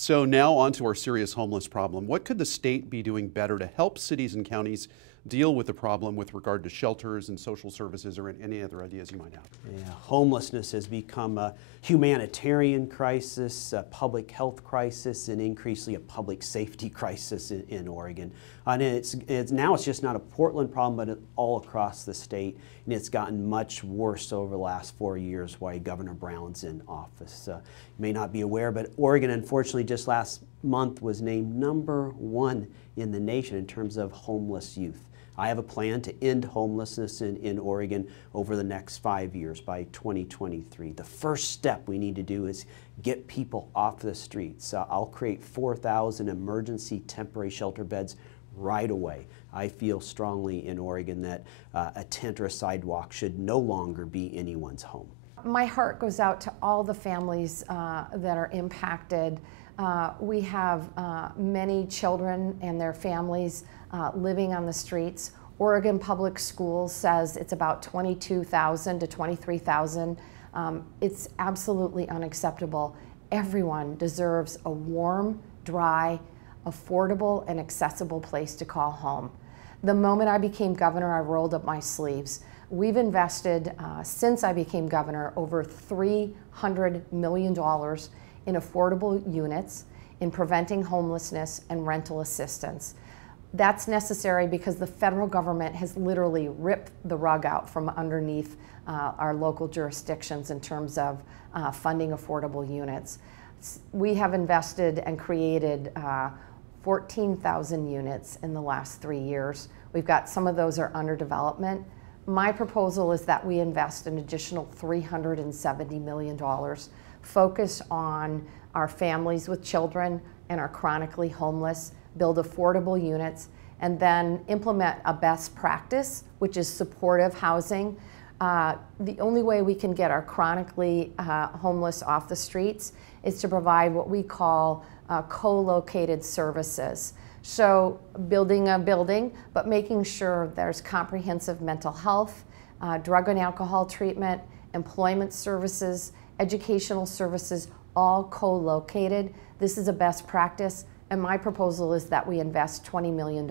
So now on to our serious homeless problem. What could the state be doing better to help cities and counties deal with the problem with regard to shelters and social services, or any other ideas you might have? Yeah, homelessness has become a humanitarian crisis, a public health crisis, and increasingly a public safety crisis in Oregon. And now it's just not a Portland problem, but all across the state. And it's gotten much worse over the last 4 years while Governor Brown's in office. You may not be aware, but Oregon, unfortunately, just last month was named #1 in the nation in terms of homeless youth. I have a plan to end homelessness in Oregon over the next 5 years by 2023. The first step we need to do is get people off the streets. I'll create 4,000 emergency temporary shelter beds right away. I feel strongly in Oregon that a tent or a sidewalk should no longer be anyone's home. My heart goes out to all the families that are impacted. We have many children and their families living on the streets. Oregon Public Schools says it's about 22,000 to 23,000. It's absolutely unacceptable. Everyone deserves a warm, dry, affordable, and accessible place to call home. The moment I became governor, I rolled up my sleeves. We've invested, since I became governor, over $300 million in affordable units, in preventing homelessness and rental assistance. That's necessary because the federal government has literally ripped the rug out from underneath our local jurisdictions in terms of funding affordable units. We have invested and created 14,000 units in the last 3 years. We've got some of those are under development. My proposal is that we invest an additional $370 million, focus on our families with children and our chronically homeless, build affordable units, and then implement a best practice, which is supportive housing. The only way we can get our chronically homeless off the streets is to provide what we call co-located services. So building a building, but making sure there's comprehensive mental health, drug and alcohol treatment, employment services, educational services, all co-located. This is a best practice, and my proposal is that we invest $20 million.